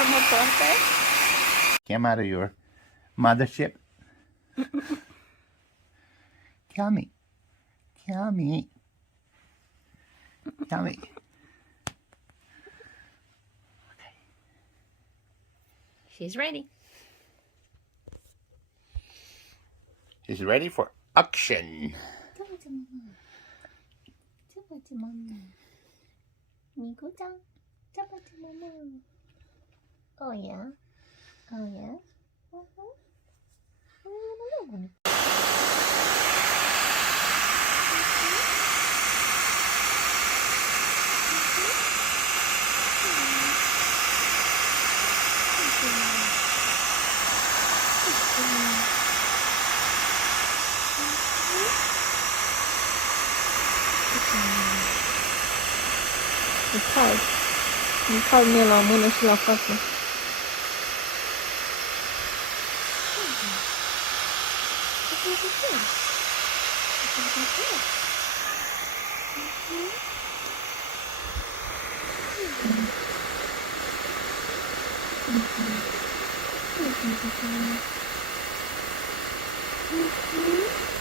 from her birthday? Came out of your mothership. Yummy. Yummy. Yummy. She's ready. She's ready for action. 잡아줘, 마마. 잡아줘, 마마. 미고장. 잡아줘, 마마. Oh, yeah? Oh, yeah? Uh-huh. Ikalp mi la mână și la față. Mm-hmm.